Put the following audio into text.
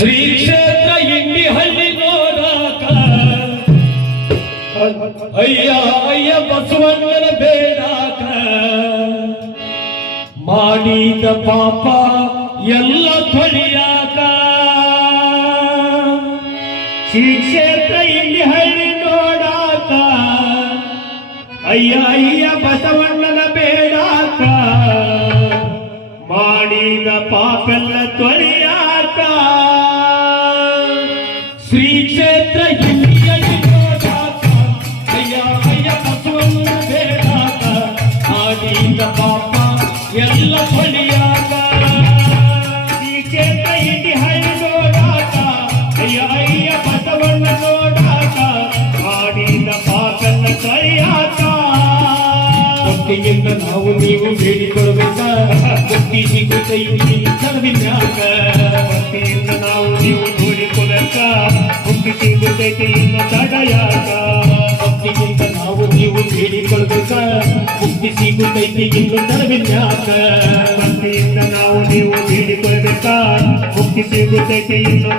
ಶ್ರೀ ಕ್ಷೇತ್ರ ಇಂಡಿಹಳ್ಳಿ ನೋಡಾಕ ಅಯ್ಯ ಅಯ್ಯ ಬಸವಣ್ಣನ ಬೇಡಾಕ ಮಾಡಿದ ಪಾಪ ಎಲ್ಲ ತೊಳಿಯಾಕ ಶ್ರೀ ಕ್ಷೇತ್ರ ಇಂಡಿಹಳ್ಳಿ ನೋಡಾಕ ಅಯ್ಯ ಅಯ್ಯ ಬಸವಣ್ಣನ ಬೇಡಾಕ ಮಾಡಿದ ಪಾಪೆಲ್ಲ ತೊಳಿಯಾಕ ಶ್ರೀ ಕ್ಷೇತ್ರ ಇಂಡಿಹಳ್ಳಿ ನೋಡಾಕ ಅಯ್ಯ ಅಯ್ಯ ಬಸವಣ್ಣನ ಬೇಡಾಕ ಮಾಡಿದ ಪಾಪ ಎಲ್ಲ ತೊಳಿಯಾಕ ಶ್ರೀ ಕ್ಷೇತ್ರ ಇಂಡಿಹಳ್ಳಿ ನೋಡಾಕ ಅಯ್ಯ ಅಯ್ಯ ಬಸವಣ್ಣ ನೋಡಾಕ ಮಾಡಿದ ಪಾಪೆಲ್ಲ ತೊಳಿಯಾಕ ಭಕ್ತಿಯಿಂದ ನಾವು ನೀವು ಬೇಡಿಕೊಳ್ಳಬೇಕ ಭಕ್ತಿ ಸಿಗುತ್ತೈತಿ ತಲವಿನ್ಯಾಕ ಭಕ್ತಿಯಿಂದ ನಾವು ನೀವು ಬೇಡಿಕೊಳ್ಳಬೇಕ ಭಕ್ತಿ ಸಿಗುತ್ತೈತಿ ಇನ್ನು ತಡೆಯಾಕ ಭಕ್ತಿಯಿಂದ ನಾವು ನೀವು ಬೇಡಿಕೊಳ್ಳಬೇಕ ಭಕ್ತಿ ಸಿಗುತ್ತೈತಿ ಇನ್ನು ತಲವಿನ್ಯಾಕ ಭಕ್ತಿಯಿಂದ ನಾವು ನೀವು ಬೇಡಿಕೊಳ್ಳಬೇಕ ಭಕ್ತಿ ಸಿಗುತ್ತೈತಿ ಇನ್ನು